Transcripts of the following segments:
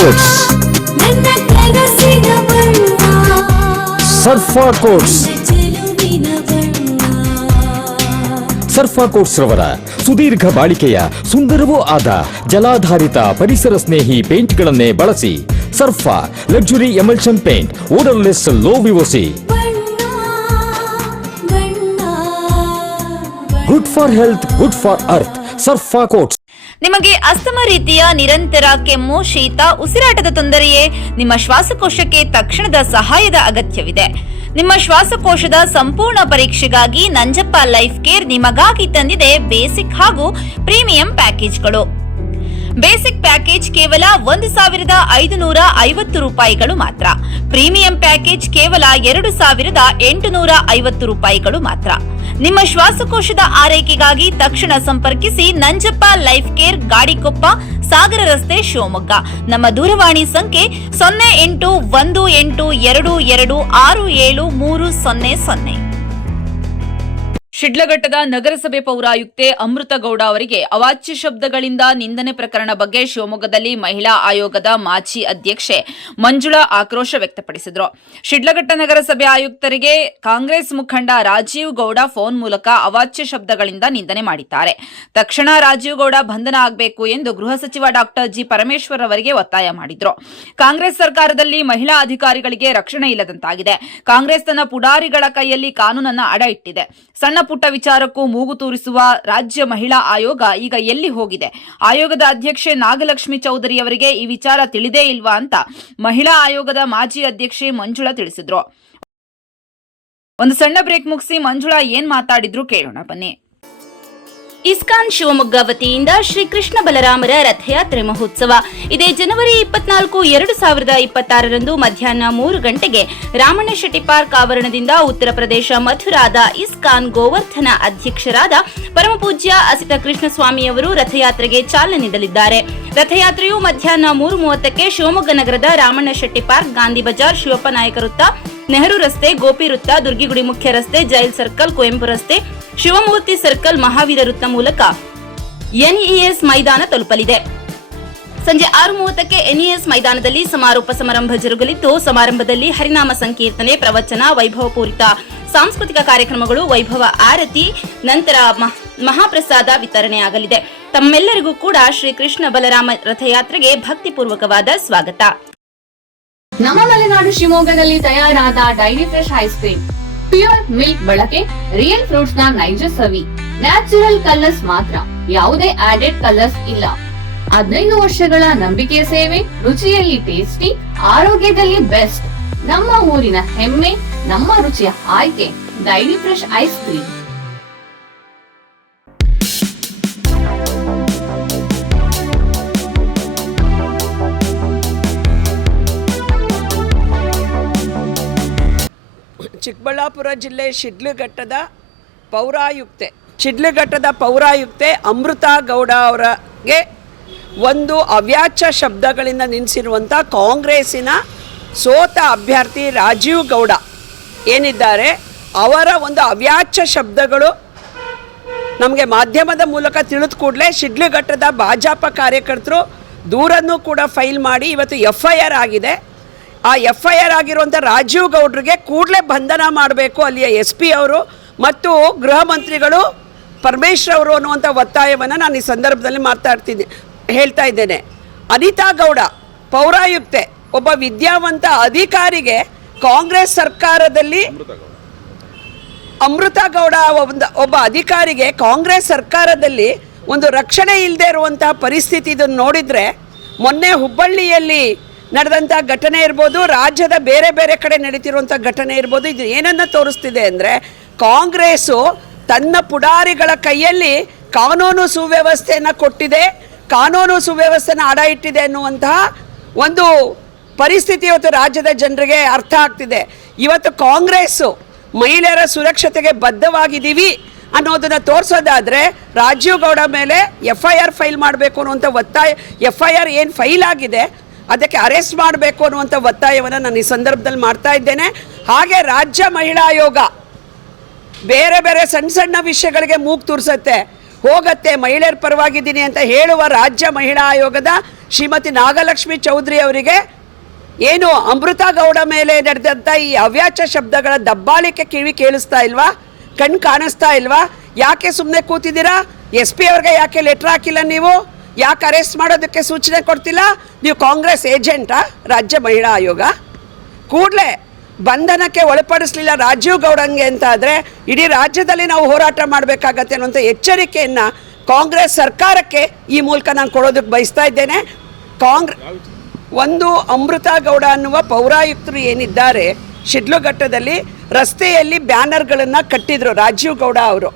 Quotes. ಸರ್ಫಾ quotes. ಸರ್ಫಾ quotes ರವರ ಸುದೀರ್ಘ ಬಾಳಿಕೆಯ ಸುಂದರವೂ ಆದ ಜಲಾಧಾರಿತ ಪರಿಸರ ಸ್ನೇಹಿ ಪೇಂಟ್ಗಳನ್ನೇ ಬಳಸಿ. Surfa luxury emulsion paint, odourless, low VOC, good for health, good for earth. Surfa coats. ನಿಮಗೆ ಅಸ್ತಮಾ ರೀತಿಯ ನಿರಂತರ ಕೆಮ್ಮು, ಶೀತ, ಉಸಿರಾಟದ ತೊಂದರೆಯೇ? ನಿಮ್ಮ ಶ್ವಾಸಕೋಶಕ್ಕೆ ತಕ್ಷಣದ ಸಹಾಯದ ಅಗತ್ಯವಿದೆ. ನಿಮ್ಮ ಶ್ವಾಸಕೋಶದ ಸಂಪೂರ್ಣ ಪರೀಕ್ಷೆಗಾಗಿ ನಂಜಪ್ಪ ಲೈಫ್ ಕೇರ್ ನಿಮಗಾಗಿ ತಂದಿದೆ ಬೇಸಿಕ್ ಹಾಗೂ ಪ್ರೀಮಿಯಂ ಪ್ಯಾಕೇಜ್ಗಳು. ಬೇಸಿಕ್ ಪ್ಯಾಕೇಜ್ ಕೇವಲ 1,550 ರೂಪಾಯಿಗಳು ಮಾತ್ರ. ಪ್ರೀಮಿಯಂ ಪ್ಯಾಕೇಜ್ ಕೇವಲ 2,850 ರೂಪಾಯಿಗಳು ಮಾತ್ರ. ನಿಮ್ಮ ಶ್ವಾಸಕೋಶದ ಆರೈಕೆಗಾಗಿ ತಕ್ಷಣ ಸಂಪರ್ಕಿಸಿ ನಂಜಪ್ಪ ಲೈಫ್ ಕೇರ್, ಗಾಡಿಕೊಪ್ಪ, ಸಾಗರ ರಸ್ತೆ, ಶಿವಮೊಗ್ಗ. ನಮ್ಮ ದೂರವಾಣಿ ಸಂಖ್ಯೆ 0818226730. ಶಿಡ್ಲಘಟ್ಟದ ನಗರಸಭೆ ಪೌರಾಯುಕ್ತೆ ಅಮೃತ ಗೌಡ ಅವರಿಗೆ ಅವಾಚ್ಯ ಶಬ್ದಗಳಿಂದ ನಿಂದನೆ ಪ್ರಕರಣ ಬಗ್ಗೆ ಶಿವಮೊಗ್ಗದಲ್ಲಿ ಮಹಿಳಾ ಆಯೋಗದ ಮಾಜಿ ಅಧ್ಯಕ್ಷೆ ಮಂಜುಳಾ ಆಕ್ರೋಶ ವ್ಯಕ್ತಪಡಿಸಿದರು. ಶಿಡ್ಲಘಟ್ಟ ನಗರಸಭೆ ಆಯುಕ್ತರಿಗೆ ಕಾಂಗ್ರೆಸ್ ಮುಖಂಡ ರಾಜೀವ್ ಗೌಡ ಫೋನ್ ಮೂಲಕ ಅವಾಚ್ಯ ಶಬ್ದಗಳಿಂದ ನಿಂದನೆ ಮಾಡಿದ್ದಾರೆ. ತಕ್ಷಣ ರಾಜೀವ್ ಗೌಡ ಬಂಧನ ಆಗಬೇಕು ಎಂದು ಗೃಹ ಸಚಿವ ಡಾಕ್ಟರ್ ಜಿ ಪರಮೇಶ್ವರ್ ಅವರಿಗೆ ಒತ್ತಾಯ ಮಾಡಿದರು. ಕಾಂಗ್ರೆಸ್ ಸರ್ಕಾರದಲ್ಲಿ ಮಹಿಳಾ ಅಧಿಕಾರಿಗಳಿಗೆ ರಕ್ಷಣೆ ಇಲ್ಲದಂತಾಗಿದೆ. ಕಾಂಗ್ರೆಸ್ ತನ್ನ ಪುಡಾರಿಗಳ ಕೈಯಲ್ಲಿ ಕಾನೂನನ್ನ ಅಡ ಇಟ್ಟಿದೆ. ಸಣ್ಣ ಪುಟ್ಟ ವಿಚಾರಕ್ಕೂ ಮೂಗು ತೂರಿಸುವ ರಾಜ್ಯ ಮಹಿಳಾ ಆಯೋಗ ಈಗ ಎಲ್ಲಿ ಹೋಗಿದೆ? ಆಯೋಗದ ಅಧ್ಯಕ್ಷೆ ನಾಗಲಕ್ಷ್ಮಿ ಚೌಧರಿ ಅವರಿಗೆ ಈ ವಿಚಾರ ತಿಳಿದೇ ಇಲ್ವಾ ಅಂತ ಮಹಿಳಾ ಆಯೋಗದ ಮಾಜಿ ಅಧ್ಯಕ್ಷೆ ಮಂಜುಳಾ ತಿಳಿಸಿದ್ರು. ಒಂದು ಸಣ್ಣ ಬ್ರೇಕ್ ಮುಗಿಸಿ ಮಂಜುಳಾ ಏನ್ ಮಾತಾಡಿದ್ರು ಕೇಳೋಣ ಬನ್ನಿ. ಇಸ್ಕಾನ್ ಶಿವಮೊಗ್ಗ ವತಿಯಿಂದ ಶ್ರೀ ಕೃಷ್ಣ ಬಲರಾಮರ ರಥಯಾತ್ರೆ ಮಹೋತ್ಸವ ಇದೇ ಜನವರಿ 24, 2026 ಮಧ್ಯಾಹ್ನ 3 ಗಂಟೆಗೆ ರಾಮಣ್ಣ ಶೆಟ್ಟಿ ಪಾರ್ಕ್ ಆವರಣದಿಂದ ಉತ್ತರ ಪ್ರದೇಶ ಮಥುರಾದ ಇಸ್ಕಾನ್ ಗೋವರ್ಧನ ಅಧ್ಯಕ್ಷರಾದ ಪರಮಪೂಜ್ಯ ಅಸಿತ ಕೃಷ್ಣಸ್ವಾಮಿಯವರು ರಥಯಾತ್ರೆಗೆ ಚಾಲನೆ ನೀಡಲಿದ್ದಾರೆ. ರಥಯಾತ್ರೆಯು ಮಧ್ಯಾಹ್ನ 3:30ಕ್ಕೆ ಶಿವಮೊಗ್ಗ ನಗರದ ರಾಮಣ್ಣ ಶೆಟ್ಟಿ ಪಾರ್ಕ್, ಗಾಂಧಿ ಬಜಾರ್, ಶಿವಪ್ಪ ನಾಯಕ ವೃತ್ತ, ನೆಹರು ರಸ್ತೆ, ಗೋಪಿ ವೃತ್ತ, ದುರ್ಗಿಗುಡಿ ಮುಖ್ಯ ರಸ್ತೆ, ಜೈಲ್ ಸರ್ಕಲ್, ಕುವೆಂಪು ರಸ್ತೆ, ಶಿವಮೂರ್ತಿ ಸರ್ಕಲ್, ಮಹಾವೀರ ವೃತ್ತ ಮೂಲಕ ಎನ್ಇಎಸ್ ಮೈದಾನ ತಲುಪಲಿದೆ. ಸಂಜೆ 6:30ಕ್ಕೆ ಎನ್ಇಎಸ್ ಮೈದಾನದಲ್ಲಿ ಸಮಾರೋಪ ಸಮಾರಂಭ ಜರುಗಲಿದ್ದು, ಸಮಾರಂಭದಲ್ಲಿ ಹರಿನಾಮ ಸಂಕೀರ್ತನೆ, ಪ್ರವಚನ, ವೈಭವಪೂರಿತ ಸಾಂಸ್ಕೃತಿಕ ಕಾರ್ಯಕ್ರಮಗಳು, ವೈಭವ ಆರತಿ, ನಂತರ ಮಹಾಪ್ರಸಾದ ವಿತರಣೆಯಾಗಲಿದೆ. ತಮ್ಮೆಲ್ಲರಿಗೂ ಕೂಡ ಶ್ರೀ ಕೃಷ್ಣ ಬಲರಾಮ ರಥಯಾತ್ರೆಗೆ ಭಕ್ತಿಪೂರ್ವಕವಾದ ಸ್ವಾಗತ. ನಮ್ಮ ಮಲೆನಾಡು ಶಿವಮೊಗ್ಗದಲ್ಲಿ ತಯಾರಾದ dairy fresh ice cream, pure milk ಬಳಕೆ, ರಿಯಲ್ ಫ್ರೂಟ್ಸ್ ನ ನೈಜ ಸವಿ, ನ್ಯಾಚುರಲ್ ಕಲರ್ಸ್ ಮಾತ್ರ, ಯಾವುದೇ ಆಡೆಡ್ ಕಲರ್ಸ್ ಇಲ್ಲ. 15 ವರ್ಷಗಳ ನಂಬಿಕೆ ಸೇವೆ, ರುಚಿಯಲ್ಲಿ ಟೇಸ್ಟಿ, ಆರೋಗ್ಯದಲ್ಲಿ ಬೆಸ್ಟ್. ನಮ್ಮ ಊರಿನ ಹೆಮ್ಮೆ, ನಮ್ಮ ರುಚಿಯ ಆಯ್ಕೆ dairy fresh ice cream. Chikkaballapur ಜಿಲ್ಲೆ ಶಿಡ್ಲಘಟ್ಟದ ಪೌರಾಯುಕ್ತೆ ಅಮೃತ ಗೌಡ ಅವರಿಗೆ ಒಂದು ಅವ್ಯಾಚ್ಯ ಶಬ್ದಗಳಿಂದ ನಿಲ್ಲಿಸಿರುವಂಥ ಕಾಂಗ್ರೆಸ್ಸಿನ ಸೋತ ಅಭ್ಯರ್ಥಿ ರಾಜೀವ್ ಗೌಡ ಏನಿದ್ದಾರೆ, ಅವರ ಒಂದು ಅವ್ಯಾಚ್ಯ ಶಬ್ದಗಳು ನಮಗೆ ಮಾಧ್ಯಮದ ಮೂಲಕ ತಿಳಿದ ಕೂಡಲೇ ಶಿಡ್ಲಘಟ್ಟದ ಭಾಜಪ ಕಾರ್ಯಕರ್ತರು ದೂರನ್ನು ಕೂಡ ಫೈಲ್ ಮಾಡಿ ಇವತ್ತು FIR ಆಗಿದೆ. ಆ FIR ಆಗಿರುವಂಥ ರಾಜೀವ್ ಗೌಡ್ರಿಗೆ ಕೂಡಲೇ ಬಂಧನ ಮಾಡಬೇಕು ಅಲ್ಲಿಯ SP ಅವರು ಮತ್ತು ಗೃಹ ಮಂತ್ರಿಗಳು ಪರಮೇಶ್ವರ್ ಅವರು ಅನ್ನುವಂಥ ಒತ್ತಾಯವನ್ನು ನಾನು ಈ ಸಂದರ್ಭದಲ್ಲಿ ಹೇಳ್ತಾ ಇದ್ದೇನೆ. ಅನಿತಾ ಗೌಡ ಪೌರಾಯುಕ್ತೆ, ಒಬ್ಬ ವಿದ್ಯಾವಂತ ಅಧಿಕಾರಿಗೆ ಕಾಂಗ್ರೆಸ್ ಸರ್ಕಾರದಲ್ಲಿ, ಅಮೃತ ಗೌಡ ಒಬ್ಬ ಅಧಿಕಾರಿಗೆ ಕಾಂಗ್ರೆಸ್ ಸರ್ಕಾರದಲ್ಲಿ ಒಂದು ರಕ್ಷಣೆ ಇಲ್ಲದೆ ಇರುವಂತಹ ಪರಿಸ್ಥಿತಿ ಇದನ್ನು ನೋಡಿದರೆ, ಮೊನ್ನೆ ಹುಬ್ಬಳ್ಳಿಯಲ್ಲಿ ನಡೆದಂಥ ಘಟನೆ ಇರ್ಬೋದು, ರಾಜ್ಯದ ಬೇರೆ ಬೇರೆ ಕಡೆ ನಡೀತಿರುವಂಥ ಘಟನೆ ಇರ್ಬೋದು, ಇದು ಏನನ್ನು ತೋರಿಸ್ತಿದೆ ಅಂದರೆ ಕಾಂಗ್ರೆಸ್ಸು ತನ್ನ ಪುಡಾರಿಗಳ ಕೈಯಲ್ಲಿ ಕಾನೂನು ಸುವ್ಯವಸ್ಥೆಯನ್ನು ಕೊಟ್ಟಿದೆ, ಕಾನೂನು ಸುವ್ಯವಸ್ಥೆನ ಅಡ ಇಟ್ಟಿದೆ ಅನ್ನುವಂತಹ ಒಂದು ಪರಿಸ್ಥಿತಿ ಇವತ್ತು ರಾಜ್ಯದ ಜನರಿಗೆ ಅರ್ಥ ಆಗ್ತಿದೆ. ಇವತ್ತು ಕಾಂಗ್ರೆಸ್ಸು ಮಹಿಳೆಯರ ಸುರಕ್ಷತೆಗೆ ಬದ್ಧವಾಗಿದ್ದೀವಿ ಅನ್ನೋದನ್ನು ತೋರಿಸೋದಾದರೆ ರಾಜೀವ್ ಗೌಡ ಮೇಲೆ FIR ಫೈಲ್ ಮಾಡಬೇಕು ಅನ್ನುವಂಥ ಒತ್ತಾಯ, FIR ಏನು ಫೈಲ್ ಆಗಿದೆ ಅದಕ್ಕೆ ಅರೆಸ್ಟ್ ಮಾಡಬೇಕು ಅನ್ನುವಂಥ ಒತ್ತಾಯವನ್ನು ನಾನು ಈ ಸಂದರ್ಭದಲ್ಲಿ ಮಾಡ್ತಾ ಇದ್ದೇನೆ. ಹಾಗೆ ರಾಜ್ಯ ಮಹಿಳಾ ಆಯೋಗ ಬೇರೆ ಬೇರೆ ಸಣ್ಣ ವಿಷಯಗಳಿಗೆ ಮೂಗು ತೂರಿಸುತ್ತೆ, ಹೋಗುತ್ತೆ ಮಹಿಳೆಯರ ಪರವಾಗಿದ್ದೀನಿ ಅಂತ ಹೇಳುವ ರಾಜ್ಯ ಮಹಿಳಾ ಆಯೋಗದ ಶ್ರೀಮತಿ ನಾಗಲಕ್ಷ್ಮಿ ಚೌಧರಿ ಅವರಿಗೆ ಏನು ಅಮೃತ ಗೌಡ ಮೇಲೆ ನಡೆದಂಥ ಈ ಅವ್ಯಾಚ ಶಬ್ದಗಳ ದಬ್ಬಾಳಿಕೆ ಕಿವಿ ಕೇಳಿಸ್ತಾ ಇಲ್ವಾ, ಕಣ್ಣು ಕಾಣಿಸ್ತಾ ಇಲ್ವಾ? ಯಾಕೆ ಸುಮ್ಮನೆ ಕೂತಿದ್ದೀರಾ? SP ಅವ್ರಿಗೆ ಯಾಕೆ ಲೆಟ್ರ್ ಹಾಕಿಲ್ಲ ನೀವು? ಯಾಕೆ ಅರೆಸ್ಟ್ ಮಾಡೋದಕ್ಕೆ ಸೂಚನೆ ಕೊಡ್ತಿಲ್ಲ? ನೀವು ಕಾಂಗ್ರೆಸ್ ಏಜೆಂಟಾ? ರಾಜ್ಯ ಮಹಿಳಾ ಆಯೋಗ ಕೂಡಲೇ ಬಂಧನಕ್ಕೆ ಒಳಪಡಿಸಲಿಲ್ಲ ರಾಜೀವ್ ಗೌಡಂಗೆ ಅಂತ ಆದರೆ ಇಡೀ ರಾಜ್ಯದಲ್ಲಿ ನಾವು ಹೋರಾಟ ಮಾಡಬೇಕಾಗತ್ತೆ ಅನ್ನುವಂಥ ಎಚ್ಚರಿಕೆಯನ್ನು ಕಾಂಗ್ರೆಸ್ ಸರ್ಕಾರಕ್ಕೆ ಈ ಮೂಲಕ ನಾನು ಕೊಡೋದಕ್ಕೆ ಬಯಸ್ತಾ ಇದ್ದೇನೆ. ಒಂದು ಅಮೃತ ಗೌಡ ಅನ್ನುವ ಪೌರಾಯುಕ್ತರು ಏನಿದ್ದಾರೆ ಶಿಡ್ಲಘಟ್ಟದಲ್ಲಿ ರಸ್ತೆಯಲ್ಲಿ ಬ್ಯಾನರ್ಗಳನ್ನು ಕಟ್ಟಿದ್ರು ರಾಜೀವ್ ಗೌಡ ಅವರು.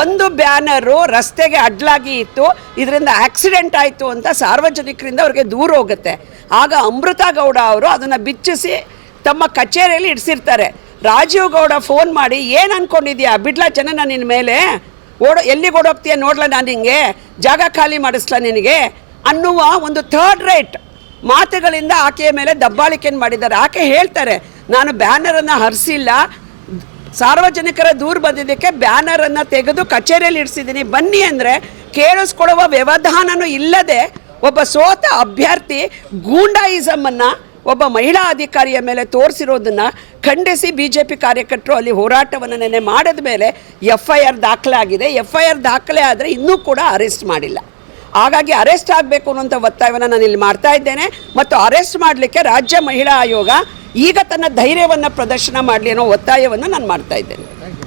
ಒಂದು ಬ್ಯಾನರು ರಸ್ತೆಗೆ ಅಡ್ಡಲಾಗಿ ಇತ್ತು, ಇದರಿಂದ ಆಕ್ಸಿಡೆಂಟ್ ಆಯಿತು ಅಂತ ಸಾರ್ವಜನಿಕರಿಂದ ಅವ್ರಿಗೆ ದೂರ ಹೋಗುತ್ತೆ. ಆಗ ಅಮೃತ ಗೌಡ ಅವರು ಅದನ್ನು ಬಿಚ್ಚಿಸಿ ತಮ್ಮ ಕಚೇರಿಯಲ್ಲಿ ಇಡಿಸಿರ್ತಾರೆ. ರಾಜೀವ್ ಗೌಡ ಫೋನ್ ಮಾಡಿ ಏನು ಅಂದ್ಕೊಂಡಿದ್ಯಾ, ಬಿಡ್ಲಾ ಜನನ ನಿನ್ನ ಮೇಲೆ, ಎಲ್ಲಿಗೆ ಓಡೋಗ್ತೀಯ ನೋಡ್ಲಾ, ನಾನು ನಿನಗೆ ಜಾಗ ಖಾಲಿ ಮಾಡಿಸ್ಲಾ ನಿನಗೆ ಅನ್ನುವ ಒಂದು ಥರ್ಡ್ ರೇಟ್ ಮಾತುಗಳಿಂದ ಆಕೆಯ ಮೇಲೆ ದಬ್ಬಾಳಿಕೆಯನ್ನು ಮಾಡಿದ್ದಾರೆ. ಆಕೆ ಹೇಳ್ತಾರೆ, ನಾನು ಬ್ಯಾನರನ್ನು ಹರಿಸಿಲ್ಲ, ಸಾರ್ವಜನಿಕರ ದೂರ ಬಂದಿದ್ದಕ್ಕೆ ಬ್ಯಾನರನ್ನು ತೆಗೆದು ಕಚೇರಿಯಲ್ಲಿ ಇಡಿಸಿದ್ದೀನಿ, ಬನ್ನಿ ಅಂದರೆ ಕೇಳಿಸ್ಕೊಳ್ಳುವ ವ್ಯವಧಾನನೂ ಇಲ್ಲದೆ ಒಬ್ಬ ಸೋತ ಅಭ್ಯರ್ಥಿ ಗೂಂಡಾಯಿಸಮನ್ನು ಒಬ್ಬ ಮಹಿಳಾ ಅಧಿಕಾರಿಯ ಮೇಲೆ ತೋರಿಸಿರೋದನ್ನು ಖಂಡಿಸಿ BJP ಕಾರ್ಯಕರ್ತರು ಅಲ್ಲಿ ಹೋರಾಟವನ್ನು ನೆನೆ ಮಾಡಿದ ಮೇಲೆ FIR ದಾಖಲೆ ಆಗಿದೆ. FIR ದಾಖಲೆ ಆದರೆ ಇನ್ನೂ ಕೂಡ ಅರೆಸ್ಟ್ ಮಾಡಿಲ್ಲ. ಹಾಗಾಗಿ ಅರೆಸ್ಟ್ ಆಗಬೇಕು ಅನ್ನೋಂಥ ಒತ್ತಾಯವನ್ನು ನಾನು ಇಲ್ಲಿ ಮಾಡ್ತಾ ಇದ್ದೇನೆ. ಮತ್ತು ಅರೆಸ್ಟ್ ಮಾಡಲಿಕ್ಕೆ ರಾಜ್ಯ ಮಹಿಳಾ ಆಯೋಗ ಈಗ ತನ್ನ ಧೈರ್ಯವನ್ನು ಪ್ರದರ್ಶನ ಮಾಡಲಿ ಅನ್ನೋ ಒತ್ತಾಯವನ್ನು ನಾನು ಮಾಡ್ತಾ ಇದ್ದೇನೆ.